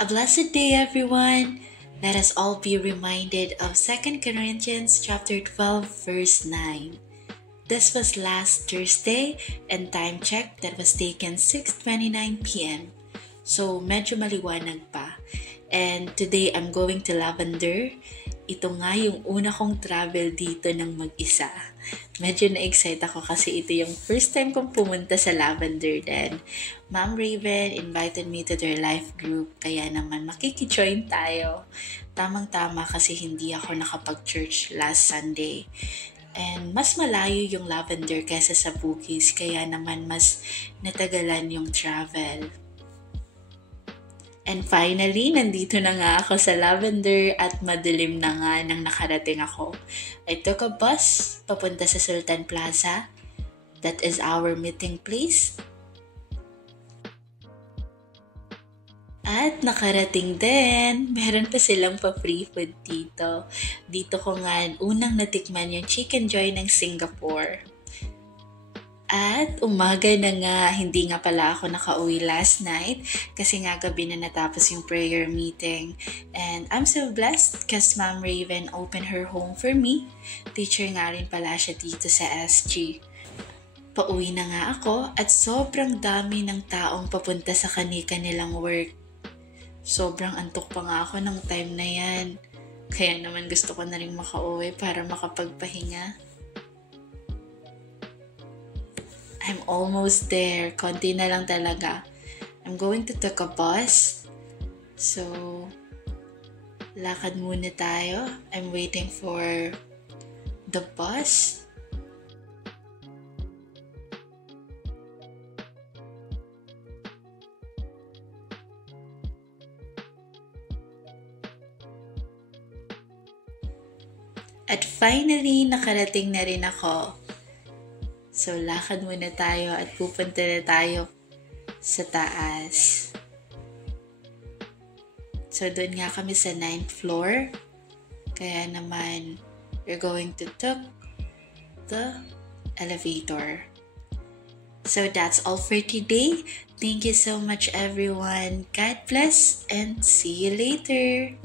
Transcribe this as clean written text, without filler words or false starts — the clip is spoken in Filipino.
A blessed day, everyone. Let us all be reminded of 2 Corinthians chapter 12, verse 9. This was last Thursday, and time check that was taken 6:29 p.m. So, medyo maliwanag pa. And today, I'm going to Lavender. Ito nga yung una kong travel dito ng mag-isa. Medyo na-excite ako kasi ito yung first time kong pumunta sa Lavender din. Ma'am Raven invited me to their life group, kaya naman makikijoin tayo. Tamang-tama kasi hindi ako nakapag-church last Sunday. And mas malayo yung Lavender kesa sa Bugis, kaya naman mas natagalan yung travel. And finally, nandito na nga ako sa Lavender at madilim na nga nang nakarating ako. I took a bus papunta sa Sultan Plaza. That is our meeting place. At nakarating din, meron pa silang pa-free food dito. Dito ko nga unang natikman yung Chicken Joy ng Singapore. At umaga na nga, hindi nga pala ako nakauwi last night kasi nga gabi na natapos yung prayer meeting. And I'm so blessed because Ma'am Raven opened her home for me. Teacher nga rin pala siya dito sa SG. Pauwi na nga ako at sobrang dami ng taong papunta sa kani-kanilang work. Sobrang antok pa nga ako ng time na yan. Kaya naman gusto ko na rin makauwi para makapagpahinga. I'm almost there. Konti na lang talaga. I'm going to take a bus. So, lakad muna tayo. I'm waiting for the bus. At finally, nakarating na rin ako. So, lakad muna tayo at pupunta na tayo sa taas. So, doon nga kami sa 9th floor. Kaya naman, we're going to take the elevator. So, that's all for today. Thank you so much, everyone. God bless and see you later.